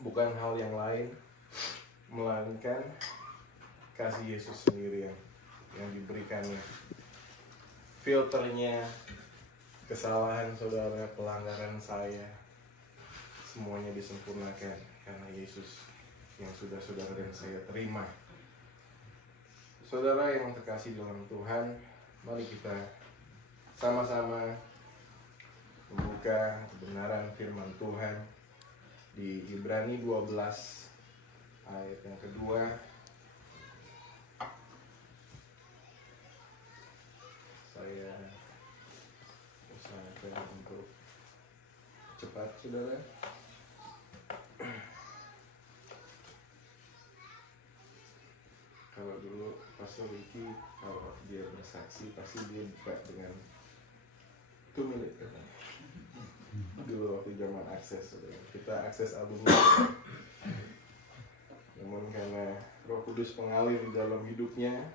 bukan hal yang lain melainkan kasih Yesus sendiri yang diberikannya. Filternya kesalahan saudara, pelanggaran saya, semuanya disempurnakan karena Yesus yang sudah saudara dan saya terima. Saudara yang terkasih dalam Tuhan, mari kita sama-sama membuka kebenaran firman Tuhan di Ibrani 12 ayat yang kedua. Saya usahakan untuk cepat, saudara. Kalau dulu Pastor Ricky, kalau dia bersaksi pasti dia buka dengan 2 menit katanya. Dulu waktu zaman akses, saudara. Kita akses albumnya. Namun karena Roh Kudus mengalir di dalam hidupnya,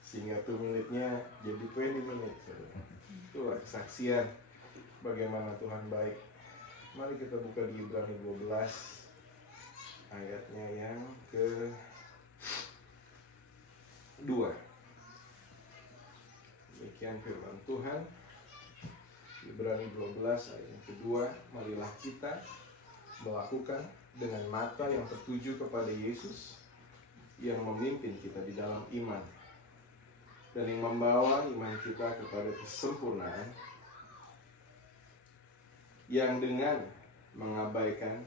sehingga 2 menitnya jadi 20 menit, saudara. Itulah kesaksian bagaimana Tuhan baik. Mari kita buka di Ibrani 12 ayatnya yang ke-2. Demikian firman Tuhan. Ibrani 12 ayat yang kedua. Marilah kita melakukan dengan mata yang tertuju kepada Yesus yang memimpin kita di dalam iman dan yang membawa iman kita kepada kesempurnaan, yang dengan mengabaikan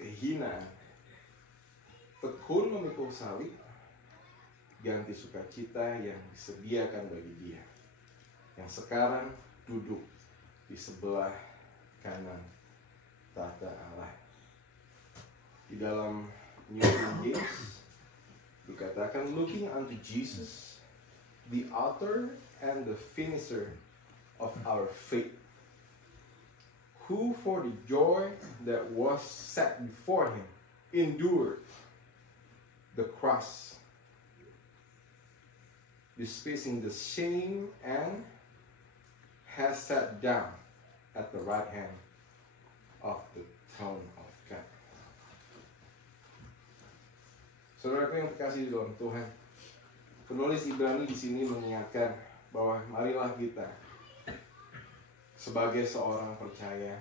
kehinaan tekun memikul salib, ganti sukacita yang disediakan bagi Dia yang sekarang duduk di sebelah kanan tahta Allah. Di dalam New King James dikatakan, looking unto Jesus, the author and the finisher of our faith, who for the joy that was set before him endured the cross, despising the shame, and has sat down at the right hand of the throne of God. Saudaraku yang terkasih di dalam Tuhan, penulis Ibrani di sini mengingatkan bahwa marilah kita sebagai seorang percaya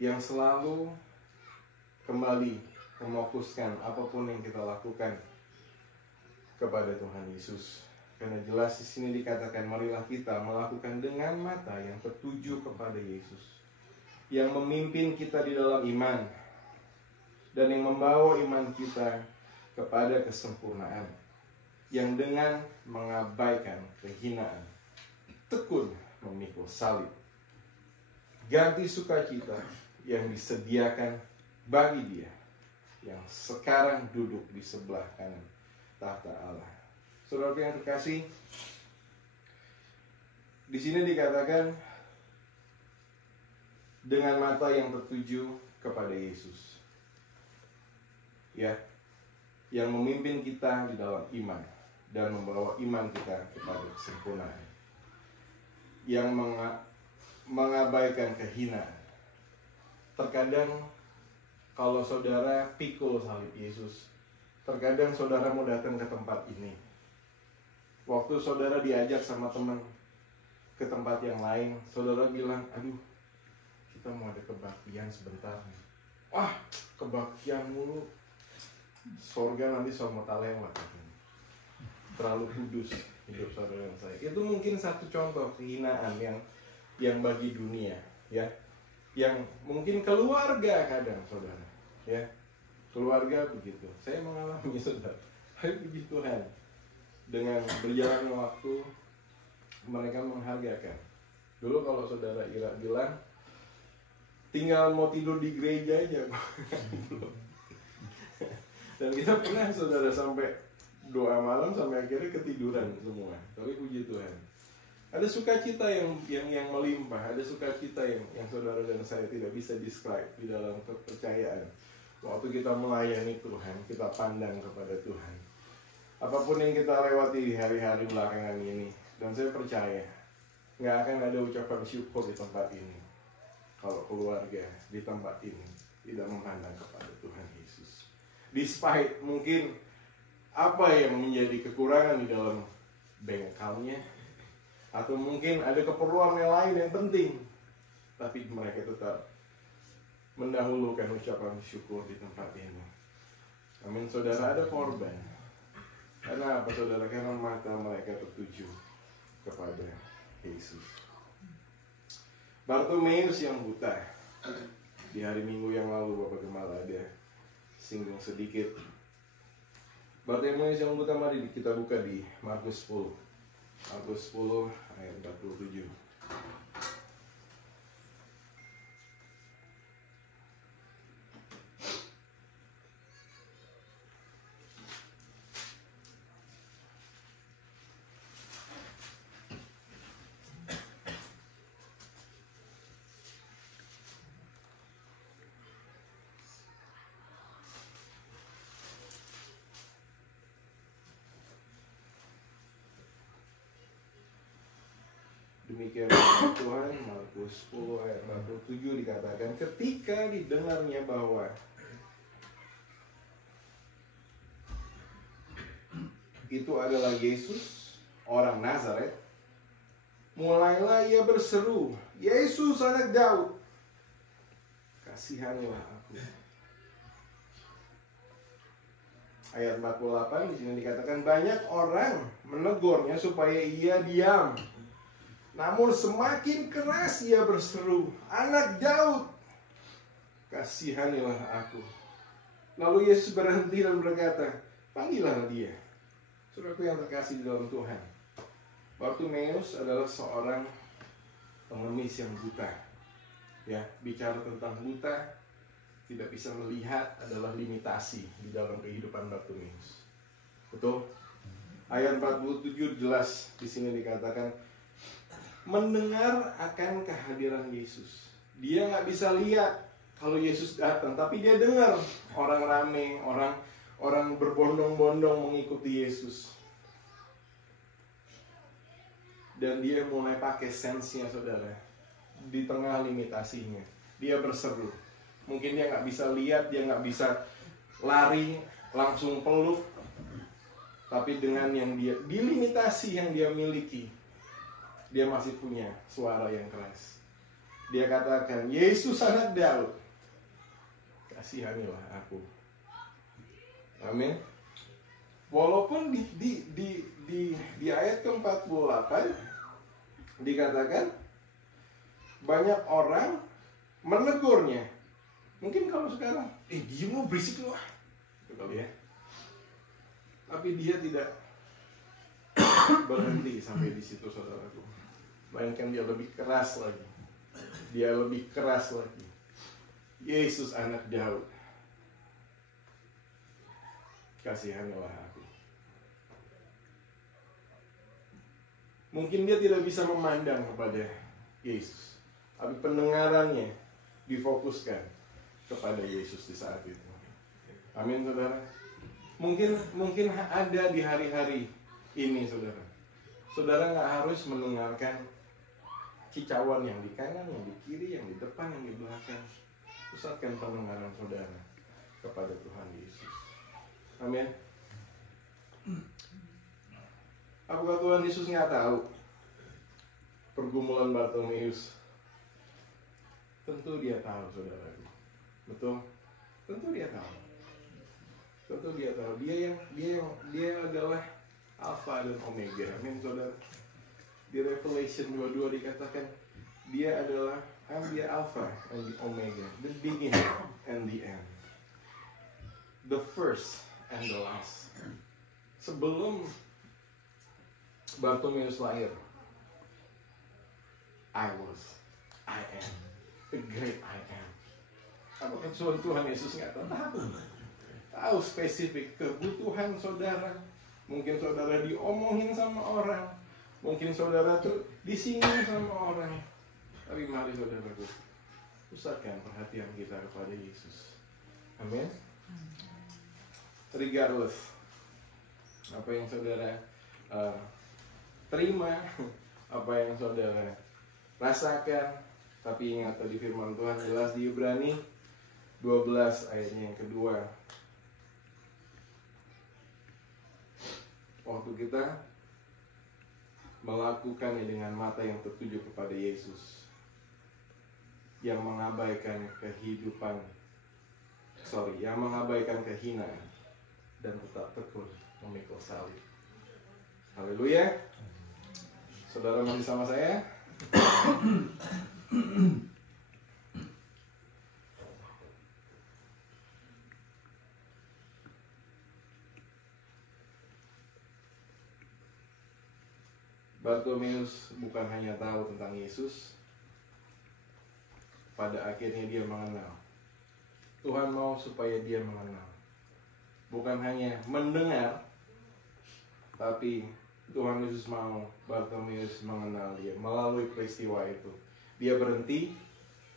yang selalu kembali mefokuskan apapun yang kita lakukan kepada Tuhan Yesus. Karena jelas di sini dikatakan, marilah kita melakukan dengan mata yang tertuju kepada Yesus, yang memimpin kita di dalam iman dan yang membawa iman kita kepada kesempurnaan, yang dengan mengabaikan kehinaan tekun memikul salib, ganti sukacita yang disediakan bagi Dia yang sekarang duduk di sebelah kanan tahta Allah. Saudara yang terkasih, di sini dikatakan dengan mata yang tertuju kepada Yesus, ya, yang memimpin kita di dalam iman dan membawa iman kita kepada kesempurnaan, yang mengabaikan kehinaan. Terkadang kalau saudara pikul salib Yesus, terkadang saudara mau datang ke tempat ini, waktu saudara diajak sama teman ke tempat yang lain, saudara bilang, aduh, kita mau ada kebaktian sebentar nih. Wah, kebaktian mulu, sorga nanti mau lewat. Terlalu kudus hidup saudara dan saya. Itu mungkin satu contoh kehinaan yang bagi dunia, ya, yang mungkin keluarga kadang saudara, ya, keluarga begitu. Saya mengalami, saudara. Tapi puji Tuhan, dengan berjalannya waktu mereka menghargakan. Dulu kalau saudara Ira bilang tinggal mau tidur di gereja aja, dan kita pernah saudara sampai doa malam sampai akhirnya ketiduran semua. Tapi puji Tuhan, ada sukacita yang melimpah, ada sukacita yang saudara dan saya tidak bisa describe di dalam kepercayaan. Waktu kita melayani Tuhan, kita pandang kepada Tuhan. Apapun yang kita lewati di hari-hari belakangan ini, dan saya percaya nggak akan ada ucapan syukur di tempat ini kalau keluarga di tempat ini tidak memandang kepada Tuhan Yesus. Despite mungkin apa yang menjadi kekurangan di dalam bengkelnya, atau mungkin ada keperluan yang lain yang penting, tapi mereka tetap mendahulukan ucapan syukur di tempat ini. Amin. Saudara, ada korban. Karena apa, saudara? Karena mata mereka tertuju kepada Yesus. Bartimeus yang buta, di hari Minggu yang lalu Bapak Gembala ada singgung sedikit. Bartimeus yang buta, mari kita buka di Markus 10. Markus 10 ayat 47. Demikian Tuhan. Markus 10 ayat 47 dikatakan, ketika didengarnya bahwa itu adalah Yesus, orang Nazaret, mulailah ia berseru, Yesus anak Daud, kasihanilah aku. Ayat 48 di sini dikatakan, banyak orang menegurnya supaya ia diam. Namun semakin keras ia berseru, anak Daud, kasihanilah aku. Lalu Yesus berhenti dan berkata, panggillah dia. Saudaraku yang terkasih di dalam Tuhan, Bartimeus adalah seorang pengemis yang buta. Ya, bicara tentang buta, tidak bisa melihat adalah limitasi di dalam kehidupan Bartimeus. Betul? Ayat 47 jelas di sini dikatakan, mendengar akan kehadiran Yesus. Dia nggak bisa lihat kalau Yesus datang, tapi dia dengar orang rame, orang berbondong-bondong mengikuti Yesus. Dan dia mulai pakai sensenya, saudara, di tengah limitasinya. Dia berseru. Mungkin dia nggak bisa lihat, dia nggak bisa lari langsung peluk, tapi dengan yang dia di limitasi yang dia miliki, dia masih punya suara yang keras. Dia katakan, Yesus anak Daud, kasihanilah aku. Amin. Walaupun di ayat ke-48 dikatakan banyak orang menegurnya. Mungkin kalau sekarang, diem lo, berisik lo, gitu kali ya. Tapi dia tidak berhenti sampai di situ, saudaraku. Melainkan dia lebih keras lagi. Dia lebih keras lagi. Yesus anak Daud, kasihanilah aku. Mungkin dia tidak bisa memandang kepada Yesus, tapi pendengarannya difokuskan kepada Yesus di saat itu. Amin, saudara. Mungkin ada di hari-hari ini, saudara. Saudara nggak harus mendengarkan kicauan yang di kanan, yang di kiri, yang di depan, yang di belakang. Pusatkan pendengaran saudara kepada Tuhan Yesus. Amin. Apakah Tuhan Yesus nggak tahu pergumulan Bartimeus? Tentu dia tahu, saudara. Betul? Tentu dia tahu. Tentu dia tahu. Dia adalah Alpha dan Omega. Amin, saudara. Di Revelation 22 dikatakan dia adalah dia Alpha and the Omega, the beginning and the end, the first and the last. Sebelum Bartimeus lahir, I am, the great I am. Apakah Tuhan Yesus nggak tahu spesifik kebutuhan saudara? Mungkin saudara diomongin sama orang, mungkin saudara tuh disinggung sama orang. Tapi mari saudaraku, pusatkan perhatian kita kepada Yesus. Amin. Regardless apa yang saudara terima, apa yang saudara rasakan, Tapi ingat tadi firman Tuhan jelas di Ibrani 12 ayatnya yang kedua. Waktu kita melakukannya dengan mata yang tertuju kepada Yesus, yang mengabaikan yang mengabaikan kehinaan dan tetap tekun memikul salib. Haleluya. Saudara masih sama saya? Bartimeus bukan hanya tahu tentang Yesus, pada akhirnya dia mengenal. Tuhan mau supaya dia mengenal. Bukan hanya mendengar, tapi Tuhan Yesus mau Bartimeus mengenal dia melalui peristiwa itu. Dia berhenti,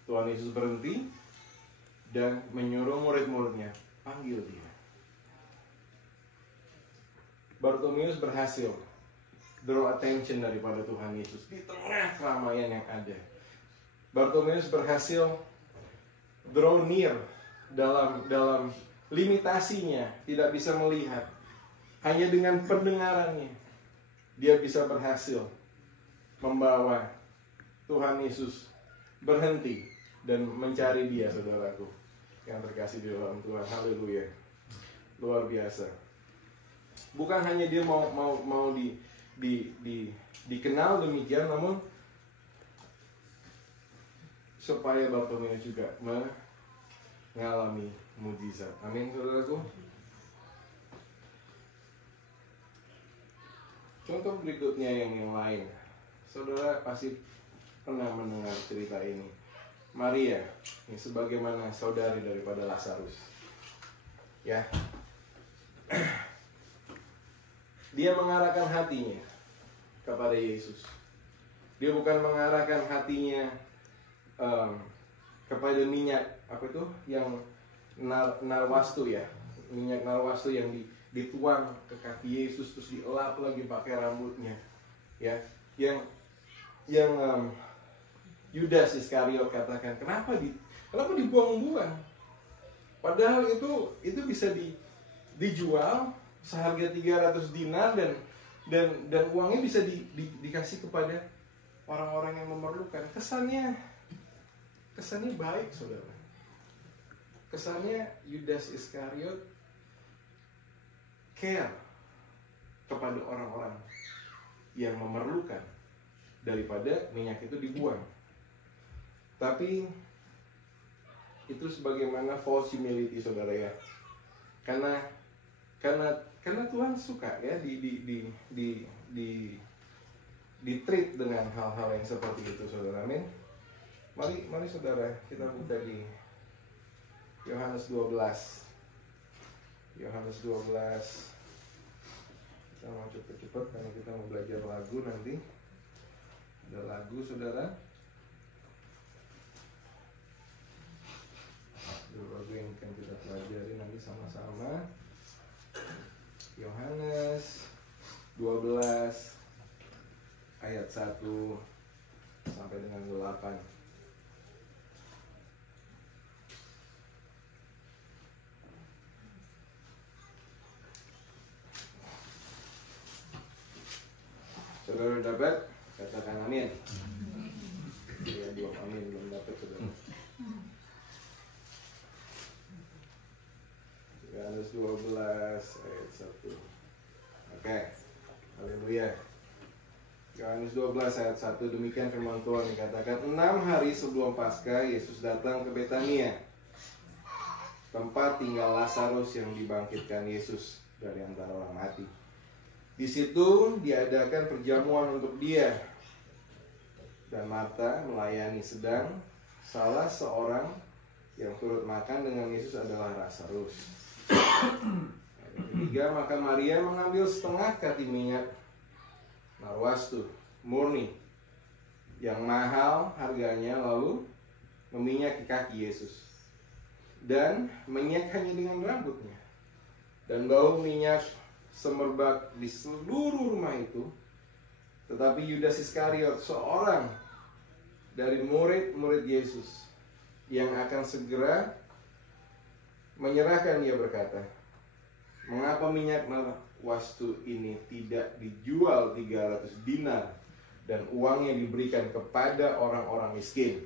Tuhan Yesus berhenti, dan menyuruh murid-muridnya, panggil dia. Bartimeus berhasil draw attention daripada Tuhan Yesus di tengah keramaian yang ada. Bartimeus berhasil draw near dalam limitasinya, tidak bisa melihat. Hanya dengan pendengarannya dia bisa berhasil membawa Tuhan Yesus berhenti dan mencari dia, saudaraku yang terkasih di dalam Tuhan. Haleluya. Luar biasa. Bukan hanya dia mau dikenal demikian, namun supaya Bartimeus juga mengalami mujizat. Amin, saudaraku. Contoh berikutnya yang lain, saudara pasti pernah mendengar cerita ini. Maria, ini sebagaimana saudari daripada Lazarus, ya. Dia mengarahkan hatinya kepada Yesus. Dia bukan mengarahkan hatinya kepada minyak apa itu yang narwastu, ya, minyak narwastu yang dituang ke kaki Yesus terus dielap lagi pakai rambutnya, ya, yang Yudas Iskariot katakan, kenapa dibuang-buang, padahal itu bisa dijual seharga 300 dinar dan uangnya bisa dikasih kepada orang-orang yang memerlukan. Kesannya baik, saudara. Kesannya Yudas Iskariot care kepada orang-orang yang memerlukan daripada minyak itu dibuang. Tapi itu sebagaimana false humility, saudara, ya. Karena Tuhan suka, ya, di treat dengan hal-hal yang seperti itu, saudara. Amin. Mari saudara, kita buka di Yohanes 12. Yohanes 12. Kita mau cepet-cepet karena kita mau belajar lagu nanti. Ada lagu, saudara. Ada lagu yang akan kita pelajari nanti sama-sama. Yohanes 12 ayat 1 sampai dengan 8. Saudara dapat? Katakan amin. Ya, belum amin, belum dapat, saudara. Yohanes 12 ayat 1. Oke. Haleluya. Yohanes 12 ayat 1, demikian firman Tuhan dikatakan, 6 hari sebelum Paskah Yesus datang ke Betania, tempat tinggal Lazarus yang dibangkitkan Yesus dari antara orang mati. Di situ diadakan perjamuan untuk dia, dan Marta melayani, sedang salah seorang yang turut makan dengan Yesus adalah Lazarus. Yang ketiga, maka Maria mengambil setengah kati minyak narwastu murni yang mahal harganya, lalu meminyak kaki Yesus dan menyiapkannya dengan rambutnya, dan bau minyak semerbak di seluruh rumah itu. Tetapi Yudas Iskariot, seorang dari murid-murid Yesus yang akan segera menyerahkan. Dia berkata, mengapa minyak wastu ini tidak dijual 300 dinar dan uangnya diberikan kepada orang-orang miskin?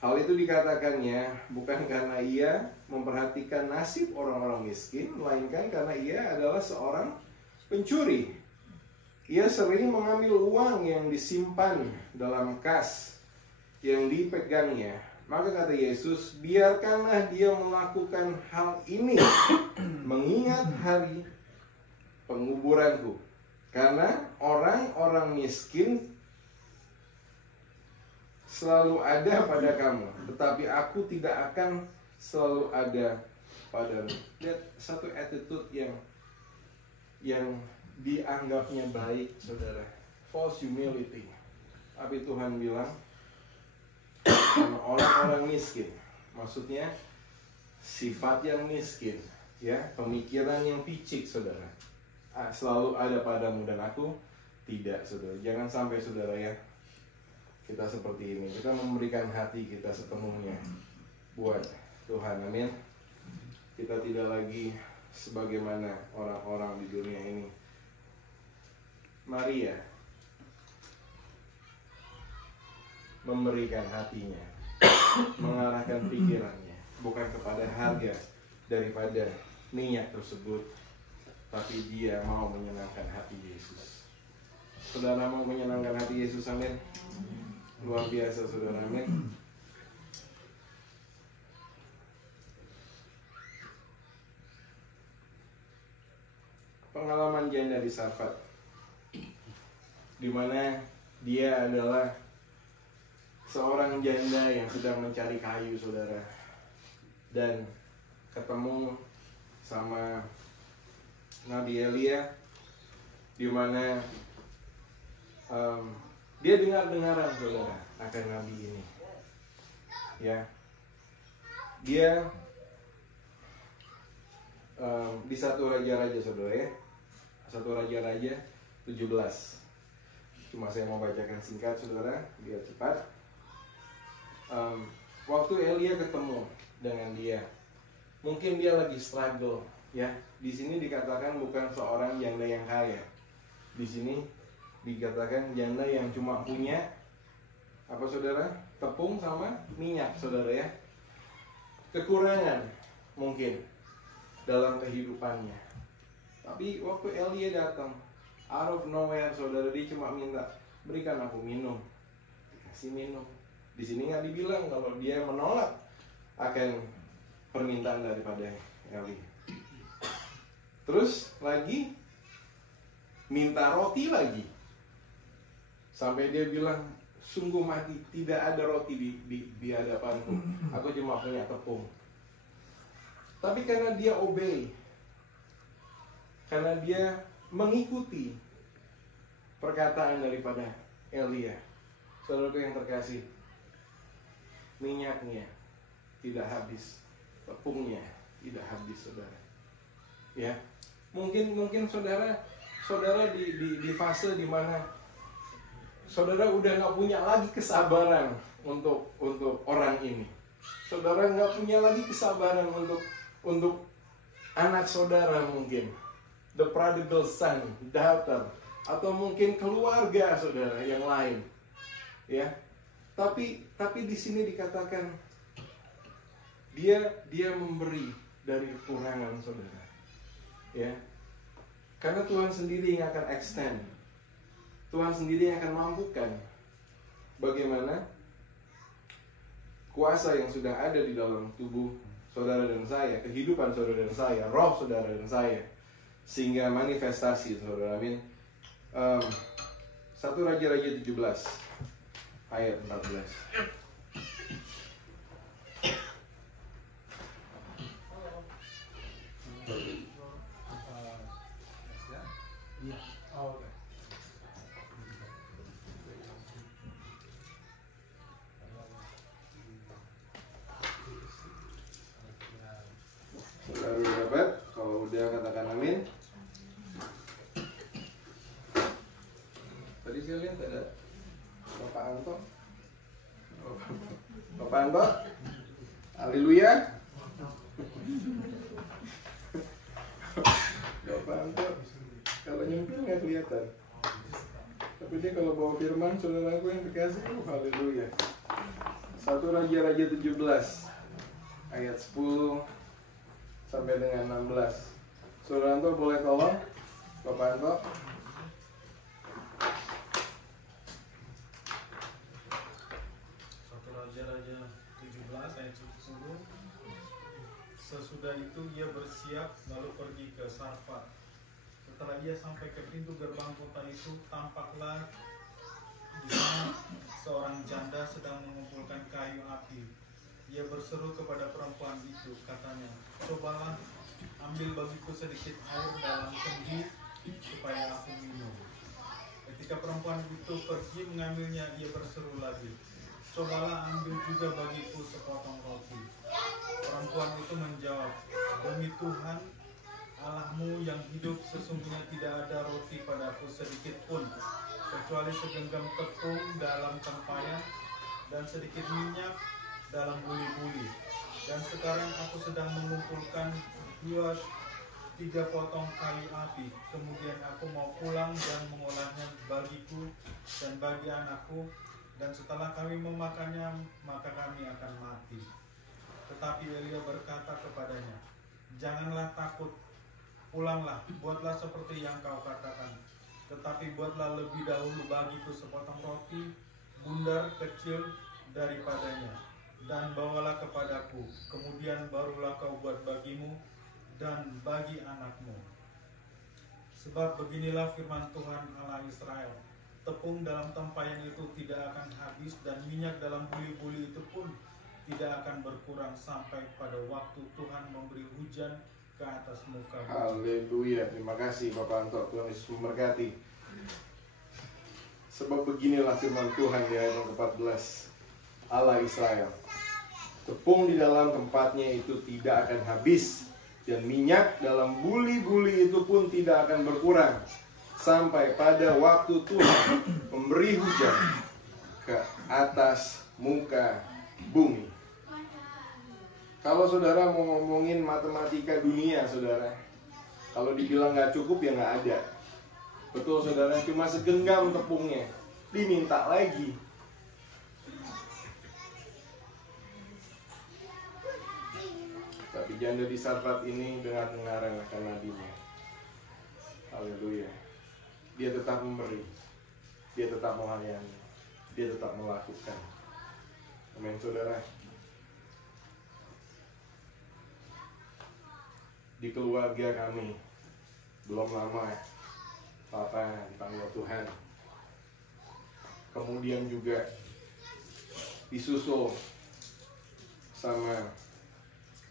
Hal itu dikatakannya bukan karena ia memperhatikan nasib orang-orang miskin, melainkan karena ia adalah seorang pencuri. Ia sering mengambil uang yang disimpan dalam kas yang dipegangnya. Maka kata Yesus, biarkanlah dia melakukan hal ini mengingat hari penguburanku. Karena orang-orang miskin selalu ada pada kamu, tetapi aku tidak akan selalu ada padamu. Lihat satu attitude yang dianggapnya baik, saudara. False humility. Tapi Tuhan bilang, orang-orang miskin, maksudnya sifat yang miskin, ya, pemikiran yang picik, saudara, selalu ada padamu dan aku tidak, saudara. Jangan sampai, saudara, ya, kita seperti ini. Kita memberikan hati kita sepenuhnya buat Tuhan. Amin. Kita tidak lagi sebagaimana orang-orang di dunia ini. Maria memberikan hatinya, mengarahkan pikirannya bukan kepada harga daripada minyak tersebut, tapi dia mau menyenangkan hati Yesus. Saudara mau menyenangkan hati Yesus, amin. Luar biasa, saudara, amin. Pengalaman janda di Sarfat, di mana dia adalah seorang janda yang sedang mencari kayu, saudara, dan ketemu sama Nabi Elia, di mana dia dengar-dengaran, saudara, akan Nabi ini. Ya, dia di 1 Raja-Raja, saudara, ya, 1 Raja-Raja 17. Cuma saya mau bacakan singkat, saudara, biar cepat. Waktu Elia ketemu dengan dia, mungkin dia lagi struggle, ya. Di sini dikatakan bukan seorang janda yang kaya. Di sini dikatakan janda yang cuma punya apa, saudara? Tepung sama minyak, saudara, ya. Kekurangan mungkin dalam kehidupannya. Tapi waktu Elia datang, out of nowhere, saudara, dia cuma minta, berikan aku minum. Dikasih minum. Di sini nggak dibilang kalau dia menolak akan permintaan daripada Eli. Terus lagi minta roti lagi, sampai dia bilang, sungguh mati, tidak ada roti di hadapanku. Aku cuma punya tepung. Tapi karena dia obey, karena dia mengikuti perkataan daripada Elia, saudaraku yang terkasih, minyaknya tidak habis, tepungnya tidak habis, saudara. Ya, mungkin saudara di fase dimana saudara udah nggak punya lagi kesabaran untuk orang ini. Saudara nggak punya lagi kesabaran untuk anak saudara, mungkin the prodigal son, daughter, atau mungkin keluarga saudara yang lain, ya. Tapi di sini dikatakan dia memberi dari kekurangan, saudara, ya. Karena Tuhan sendiri yang akan extend, Tuhan sendiri yang akan mampukan bagaimana kuasa yang sudah ada di dalam tubuh saudara dan saya, kehidupan saudara dan saya, roh saudara dan saya, sehingga manifestasi, saudara, amin. 1 Raja-Raja 17 ayat 14. Saudara udah dapat? Kalau udah, katakan amin. Tadi saya lihat ada Bapak Anto Anto? Haleluya. Bapak Anto kalau nyempil nggak kelihatan, tapi dia kalau bawa firman, saudaraku yang dikasih, haleluya. 1 Raja-Raja 17 ayat 10 sampai dengan 16. Saudara Anto boleh tolong Bapak Anto. Raja-Raja 17 ayat 10. Sesudah itu ia bersiap lalu pergi ke Sarfat. Setelah ia sampai ke pintu gerbang kota itu, tampaklah di sana seorang janda sedang mengumpulkan kayu api. Ia berseru kepada perempuan itu, katanya, "Cobalah ambil bagiku sedikit air dalam kendi supaya aku minum." Ketika perempuan itu pergi mengambilnya, ia berseru lagi, "Cobalah ambil juga bagiku sepotong roti." Perempuan itu menjawab, "Demi Tuhan Allahmu yang hidup, sesungguhnya tidak ada roti padaku sedikit pun, kecuali segenggam tepung dalam tempayan dan sedikit minyak dalam buli-buli. Dan sekarang aku sedang mengumpulkan 2-3 potong kayu api. Kemudian aku mau pulang dan mengolahnya bagiku dan bagi anakku, dan setelah kami memakannya, maka kami akan mati." Tetapi Elia berkata kepadanya, "Janganlah takut, pulanglah, buatlah seperti yang kau katakan. Tetapi buatlah lebih dahulu bagiku sepotong roti bundar kecil daripadanya, dan bawalah kepadaku. Kemudian barulah kau buat bagimu dan bagi anakmu. Sebab beginilah firman Tuhan Allah Israel, tepung dalam tempayan itu tidak akan habis, dan minyak dalam buli-buli itu pun tidak akan berkurang sampai pada waktu Tuhan memberi hujan ke atas muka bumi." Haleluya. Terima kasih Bapak Anto. Tuhan Yesus memberkati. Sebab beginilah firman Tuhan di ayat 14. Allah Israel, tepung di dalam tempatnya itu tidak akan habis, dan minyak dalam buli-buli itu pun tidak akan berkurang sampai pada waktu Tuhan memberi hujan ke atas muka bumi. Kalau saudara mau ngomongin matematika dunia, saudara, kalau dibilang nggak cukup ya nggak ada. Betul saudara, cuma segenggam tepungnya, diminta lagi. Tapi janda di Sarfat ini dengar-dengaran akan nabinya. Haleluya. Dia tetap memberi, dia tetap melayani, dia tetap melakukan. Amin saudara. Di keluarga kami belum lama Papa dipanggil Tuhan, kemudian juga disusul sama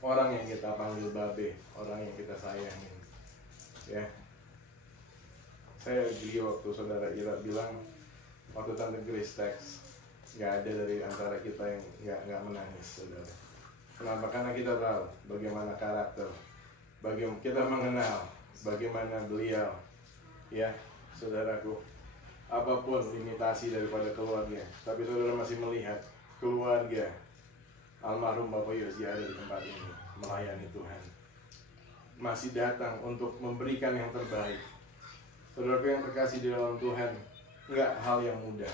orang yang kita panggil babe, orang yang kita sayangin. Ya, saya agree waktu saudara Ira bilang waktu Tante Grace text, nggak ada dari antara kita yang nggak menangis, saudara. Kenapa? Karena kita tahu bagaimana karakter, bagaimana kita mengenal bagaimana beliau, ya saudaraku. Apapun limitasi daripada keluarga, tapi saudara masih melihat keluarga almarhum Bapak Yosi ada di tempat ini melayani Tuhan, masih datang untuk memberikan yang terbaik. Saudaraku yang terkasih di dalam Tuhan, nggak hal yang mudah.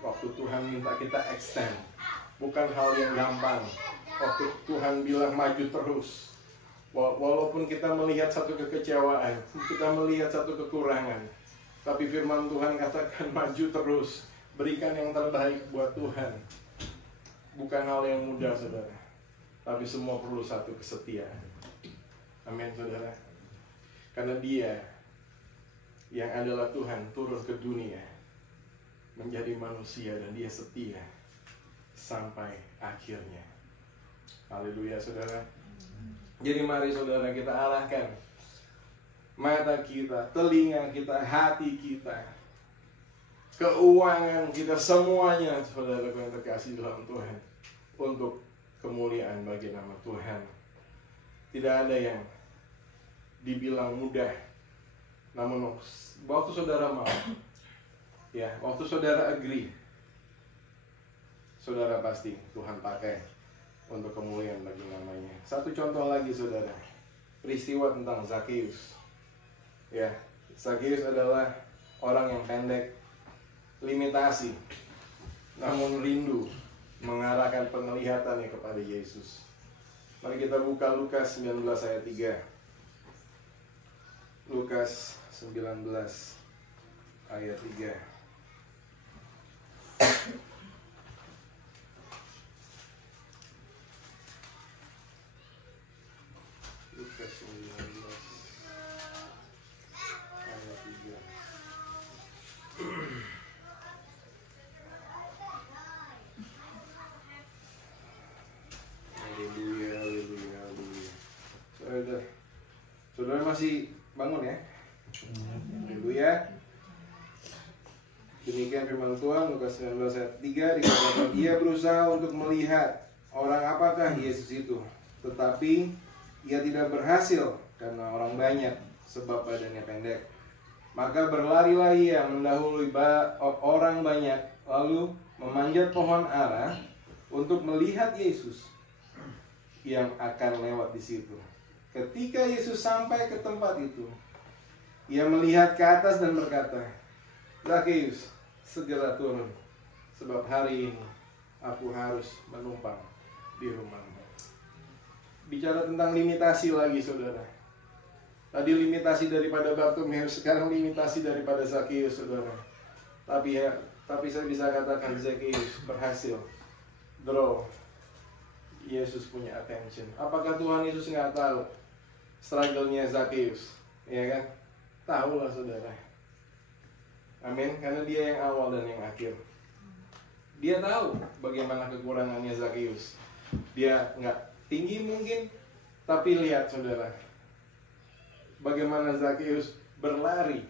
Waktu Tuhan minta kita extend, bukan hal yang gampang. Waktu Tuhan bilang maju terus, walaupun kita melihat satu kekecewaan, kita melihat satu kekurangan, tapi firman Tuhan katakan maju terus, berikan yang terbaik buat Tuhan. Bukan hal yang mudah saudara, tapi semua perlu satu kesetiaan. Amin saudara. Karena Dia yang adalah Tuhan turun ke dunia menjadi manusia, dan Dia setia sampai akhirnya. Haleluya saudara. Jadi mari saudara kita arahkan mata kita, telinga kita, hati kita, keuangan kita, semuanya saudara yang terkasih dalam Tuhan, untuk kemuliaan bagi nama Tuhan. Tidak ada yang dibilang mudah, namun waktu saudara mau, ya, waktu saudara agree, saudara pasti Tuhan pakai untuk kemuliaan bagi namanya. Satu contoh lagi saudara, peristiwa tentang Zakheus. Ya, Zakheus adalah orang yang pendek, limitasi, namun rindu mengarahkan penglihatannya kepada Yesus. Mari kita buka Lukas 19 ayat 3. Lukas 19 ayat 3. Lukas 19 ayat 3. Haleluya, haleluya, haleluya. Saudara masih bangun ya? Haleluya. Demikian firman Tuhan, Lukas 19 ayat 3 dikatakan, ia berusaha untuk melihat orang apakah Yesus itu, tetapi ia tidak berhasil karena orang banyak, sebab badannya pendek. Maka berlarilah ia mendahului orang banyak, lalu memanjat pohon ara untuk melihat Yesus yang akan lewat di situ. Ketika Yesus sampai ke tempat itu, ia melihat ke atas dan berkata, Zakheus, segera turun, sebab hari ini aku harus menumpang di rumahmu. Bicara tentang limitasi lagi saudara. Tadi limitasi daripada Bartimeus, sekarang limitasi daripada Zakheus saudara. Tapi saya bisa katakan Zakheus berhasil draw Yesus punya attention. Apakah Tuhan Yesus nggak tahu struggle-nya Zakheus? Ya kan? Tahu lah saudara. Amin. Karena dia yang awal dan yang akhir. Dia tahu bagaimana kekurangannya Zakheus. Dia nggak tinggi mungkin, tapi lihat saudara, bagaimana Zakheus berlari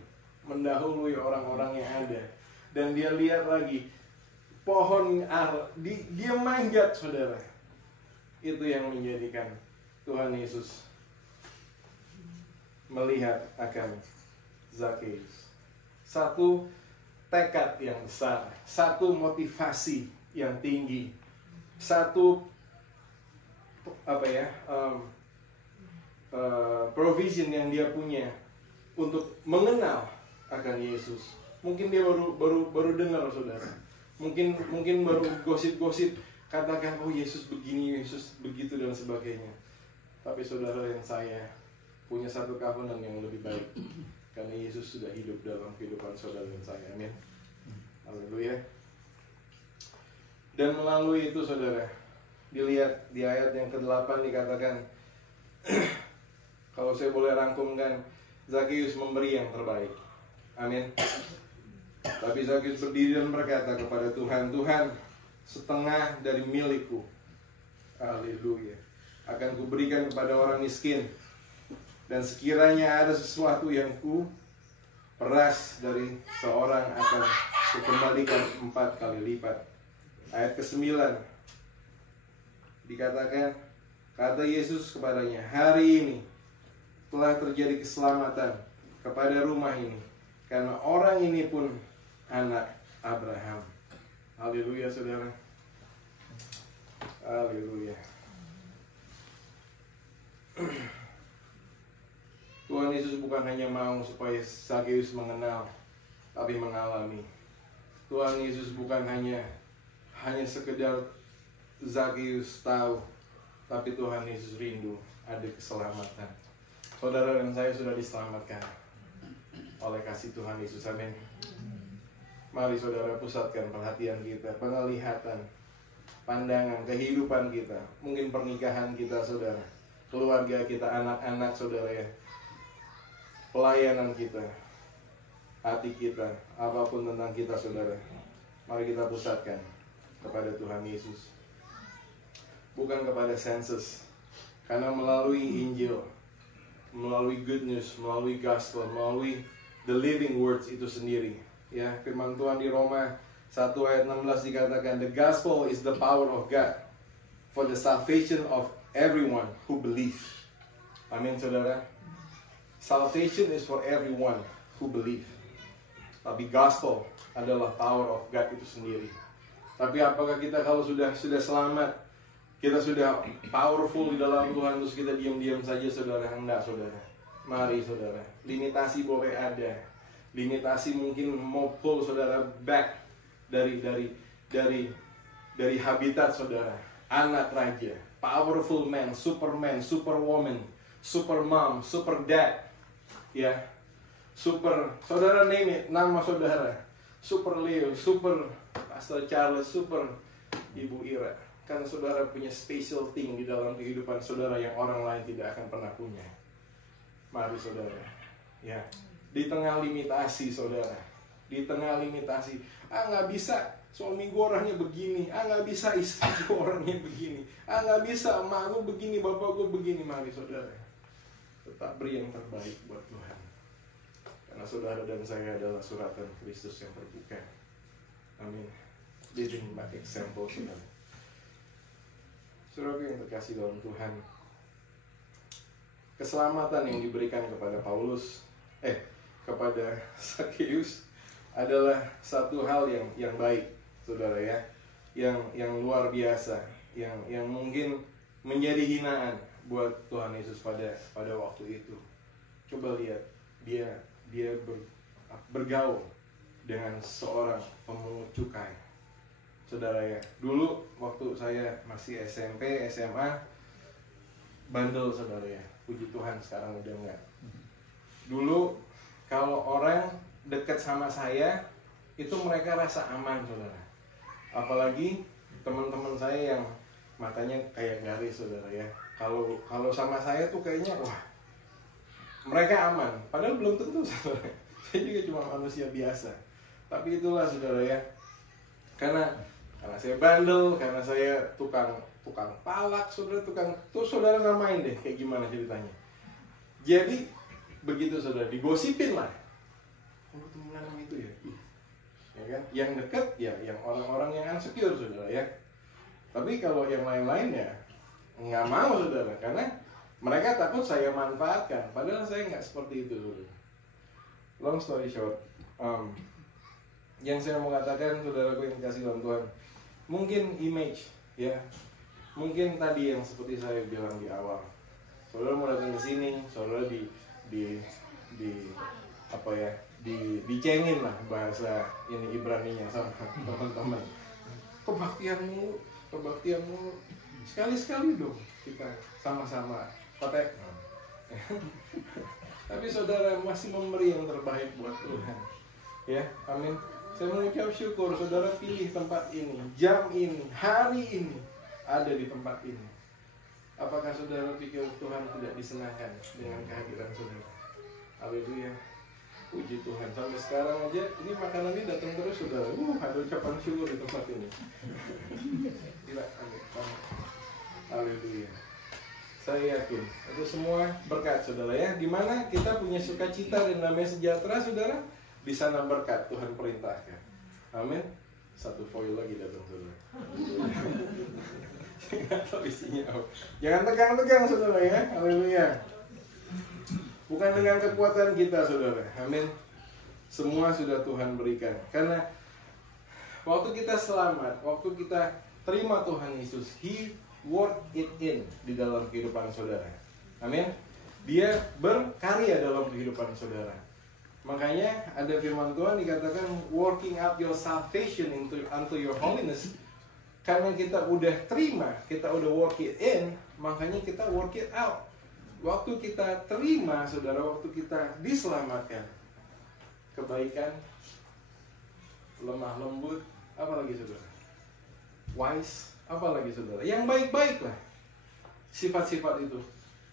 mendahului orang-orang yang ada. Dan dia lihat lagi pohon ara, dia manjat saudara. Itu yang menjadikan Tuhan Yesus melihat akan Zakheus. Satu tekad yang besar, satu motivasi yang tinggi, satu provision yang dia punya untuk mengenal akan Yesus. Mungkin dia baru dengar saudara. Mungkin baru gosip-gosip katakan, oh Yesus begini, Yesus begitu dan sebagainya. Tapi saudara dan saya punya satu covenant yang lebih baik, karena Yesus sudah hidup dalam kehidupan saudara dan saya. Amin. Haleluya. Dan melalui itu saudara, dilihat di ayat yang ke-8 dikatakan, kalau saya boleh rangkumkan, Zakheus memberi yang terbaik. Amin. Tapi Zakheus berdiri dan berkata kepada Tuhan, Tuhan, setengah dari milikku, haleluya, akan kuberikan kepada orang miskin. Dan sekiranya ada sesuatu yang ku peras dari seorang, akan kukembalikan 4 kali lipat. Ayat ke-9 dikatakan, kata Yesus kepadanya, hari ini telah terjadi keselamatan kepada rumah ini, karena orang ini pun anak Abraham. Haleluya saudara. Haleluya. Tuhan Yesus bukan hanya mau supaya Zakheus mengenal, tapi mengalami. Tuhan Yesus bukan hanya sekedar Zakheus tahu, tapi Tuhan Yesus rindu ada keselamatan. Saudara dan saya sudah diselamatkan oleh kasih Tuhan Yesus. Amin. Mari saudara pusatkan perhatian kita, penglihatan, pandangan, kehidupan kita, mungkin pernikahan kita saudara, keluarga kita, anak-anak saudara ya, pelayanan kita, hati kita, apapun tentang kita saudara, mari kita pusatkan kepada Tuhan Yesus, bukan kepada sensus. Karena melalui Injil, melalui good news, melalui gospel, melalui the living words itu sendiri, ya, firman Tuhan di Roma 1 ayat 16 dikatakan, the gospel is the power of God for the salvation of everyone who believe. Amin saudara. Salvation is for everyone who believe. Tapi gospel adalah power of God itu sendiri. Tapi apakah kita kalau sudah selamat, kita sudah powerful di dalam Tuhan, terus kita diam-diam saja, saudara? Enggak, saudara. Mari, saudara. Limitasi boleh ada. Limitasi mungkin mau pull saudara back dari habitat saudara. Anak raja, powerful man, superman, superwoman, super mom, super dad, ya, super, saudara name it, nama saudara, super Leo, super Pastor Charles, super Ibu Ira. Karena saudara punya special thing di dalam kehidupan saudara yang orang lain tidak akan pernah punya. Mari saudara, ya, di tengah limitasi saudara, di tengah limitasi, nggak bisa suami gue orangnya begini, nggak bisa istri gue orangnya begini, nggak bisa emak gue begini, bapak gue begini. Mari saudara, tetap beri yang terbaik buat Tuhan. Karena saudara dan saya adalah suratan Kristus yang terbuka. Amin. Living by example, saudara. Saudara yang terkasih dalam Tuhan, keselamatan yang diberikan kepada kepada Zakheus adalah satu hal yang baik, saudara, ya, yang luar biasa, yang mungkin menjadi hinaan buat Tuhan Yesus pada waktu itu. Coba lihat, dia bergaul dengan seorang pemungut cukai, saudara, ya. Dulu waktu saya masih SMP, SMA, bandel, saudara, ya. Puji Tuhan sekarang udah enggak. Dulu kalau orang dekat sama saya, itu mereka rasa aman, saudara. Apalagi teman-teman saya yang matanya kayak garis, saudara, ya. Kalau sama saya tuh kayaknya wah, mereka aman. Padahal belum tentu, saudara. Saya juga cuma manusia biasa. Tapi itulah, saudara, ya. Karena saya bandel, karena saya tukang palak, saudara, saudara namain deh kayak gimana ceritanya. Jadi begitu, saudara, digosipin lah. Oh, temenan itu ya, ya kan? Yang dekat ya, yang orang-orang yang insecure, saudara, ya. Tapi kalau yang lain-lain ya nggak mau, saudara, karena mereka takut saya manfaatkan. Padahal saya nggak seperti itu, saudara. Long story short, yang saya mau katakan, saudaraku yang dikasih dalam Tuhan, mungkin image, ya, mungkin tadi yang seperti saya bilang di awal, saudara mau datang ke sini, saudara dicengin lah bahasa ini Ibraninya sama teman-teman. Kebaktianmu, sekali-sekali dong kita sama-sama kotek. Tapi saudara masih memberi yang terbaik buat Tuhan, ya, amin. Saya mengucap syukur saudara pilih tempat ini, jam ini, hari ini ada di tempat ini. Apakah saudara pikir Tuhan tidak disenangkan dengan kehadiran saudara? Haleluya. Puji Tuhan. Sampai sekarang aja ini makanan ini datang terus, saudara. Ada ucapan syukur di tempat ini. Gila, haleluya. Saya yakin itu semua berkat, saudara, ya. Dimana kita punya sukacita dan damai sejahtera, saudara, di sana berkat Tuhan perintahkan. Amin. Satu foil lagi datang, saudara. Nggak tahu isinya apa. Jangan tegang-tegang, saudara, ya. Haleluya. Bukan dengan kekuatan kita, saudara. Amin. Semua sudah Tuhan berikan. Karena waktu kita selamat, waktu kita terima Tuhan Yesus, He work it in di dalam kehidupan saudara. Amin. Dia berkarya dalam kehidupan saudara. Makanya ada firman Tuhan dikatakan working out your salvation unto your holiness. Karena kita udah terima, kita udah work it in, makanya kita work it out. Waktu kita terima, saudara, waktu kita diselamatkan, kebaikan, lemah lembut, apa lagi, saudara? Wise, apa lagi, saudara? Yang baik-baik lah. Sifat-sifat itu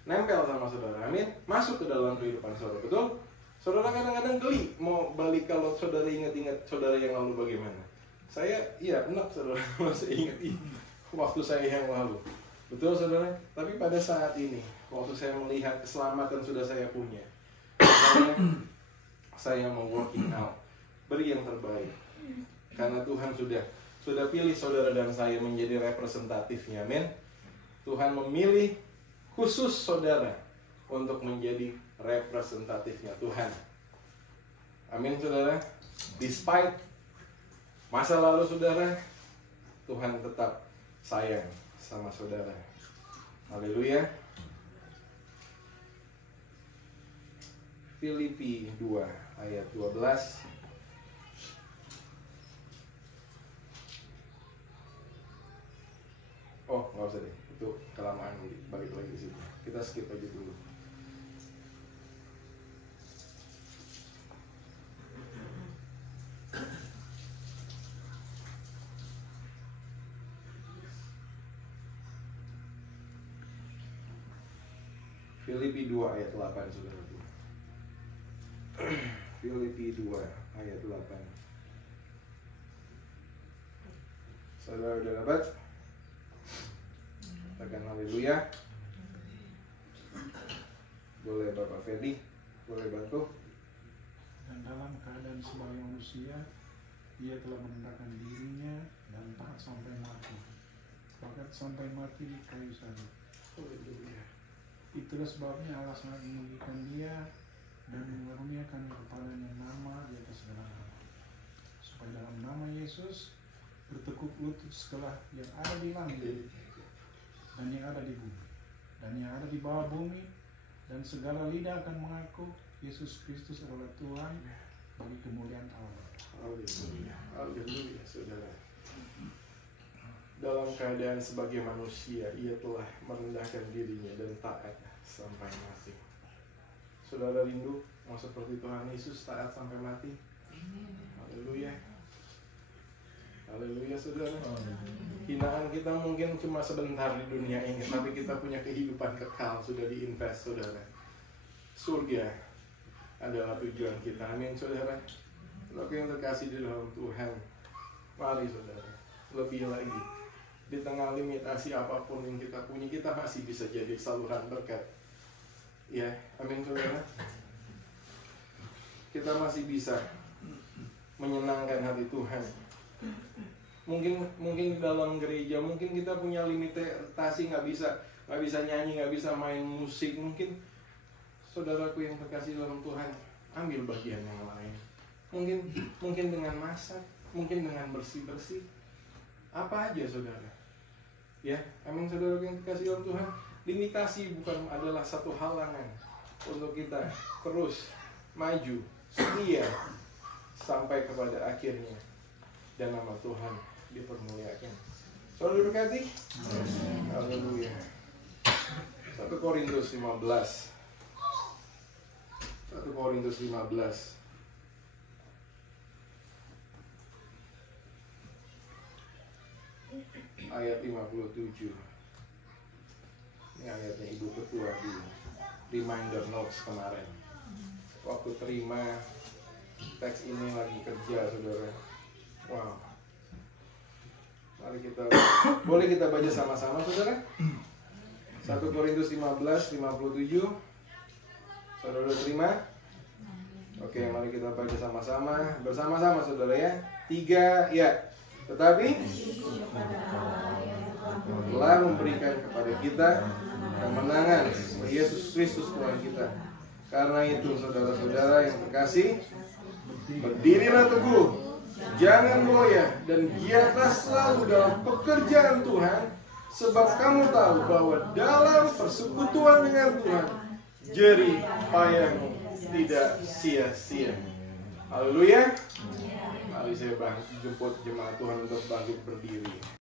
nempel sama saudara. Amin. Masuk ke dalam kehidupan saudara. Betul? Saudara kadang-kadang geli mau balik kalau saudara ingat-ingat saudara yang lalu bagaimana. Saya, iya, enak, saudara, masih ingat waktu saya yang lalu. Betul, saudara? Tapi pada saat ini, waktu saya melihat keselamatan sudah saya punya, saya mau working out, beri yang terbaik. Karena Tuhan sudah pilih saudara dan saya menjadi representatifnya, amin. Tuhan memilih khusus saudara untuk menjadi representatifnya Tuhan. Amin, saudara. Despite masa lalu saudara, Tuhan tetap sayang sama saudara. Haleluya. Filipi 2 ayat 12. Oh, nggak usah deh, itu kelamaan, balik lagi di situ. Kita skip aja dulu. Filipi 2 ayat 8, saudaraku. Filipi 2 ayat 8. Saudara udah dapat? Katakan haleluya. Boleh Bapak Ferdi, boleh bantu. Dan dalam keadaan sebagai manusia, ia telah merendahkan dirinya dan taat sampai mati, bahkan sampai mati di kayu salib. Haleluya. Itulah sebabnya Allah sangat memuliakan dia dan mengaruniakan kepadanya nama di atas segala nama, supaya dalam nama Yesus bertekuk lutut segala yang ada di langit dan yang ada di bumi dan yang ada di bawah bumi, dan segala lidah akan mengaku Yesus Kristus adalah Tuhan bagi kemuliaan Allah. Haleluya. Haleluya, saudara. Dalam keadaan sebagai manusia, ia telah merendahkan dirinya dan taat sampai mati. Saudara rindu mau seperti Tuhan Yesus taat sampai mati? Haleluya. Haleluya, saudara. Hinaan kita mungkin cuma sebentar di dunia ini, tapi kita punya kehidupan kekal, sudah diinvest, saudara. Surga adalah tujuan kita. Amin, saudara. Saudara yang terkasih di dalam Tuhan, mari saudara, lebih lagi di tengah limitasi apapun yang kita punya, kita masih bisa jadi saluran berkat. Ya, amin, saudara. Kita masih bisa menyenangkan hati Tuhan. Mungkin di dalam gereja, mungkin kita punya limitasi, nggak bisa nyanyi, nggak bisa main musik. Mungkin saudaraku yang terkasih dalam Tuhan, ambil bagian yang lain. Mungkin dengan masak, mungkin dengan bersih-bersih, apa aja, saudara. Ya, amin, saudaraku yang terkasih dalam Tuhan. Limitasi bukan adalah satu halangan untuk kita terus maju, setia sampai kepada akhirnya, dan nama Tuhan dipermuliakan. Saudara berkati? Haleluya. 1 Korintus 15. 1 Korintus 15. Ayat 57. Ini ayatnya Ibu Ketua di reminder notes kemarin. Waktu terima teks ini lagi kerja, saudara. Wow. Mari boleh kita baca sama-sama, saudara? 1 Korintus 15, 57. Saudara udah terima? Oke, mari kita baca sama-sama. Bersama-sama, saudara ya. 3, ya. Tetapi telah memberikan kepada kita kemenangan Yesus Kristus Tuhan kita. Karena itu, saudara-saudara yang terkasih, berdirilah teguh, jangan goyah, dan giatlah selalu dalam pekerjaan Tuhan, sebab kamu tahu bahwa dalam persekutuan dengan Tuhan, jerih payahmu tidak sia-sia. Haleluya. Mari saya jemput jemaat Tuhan untuk bangkit berdiri.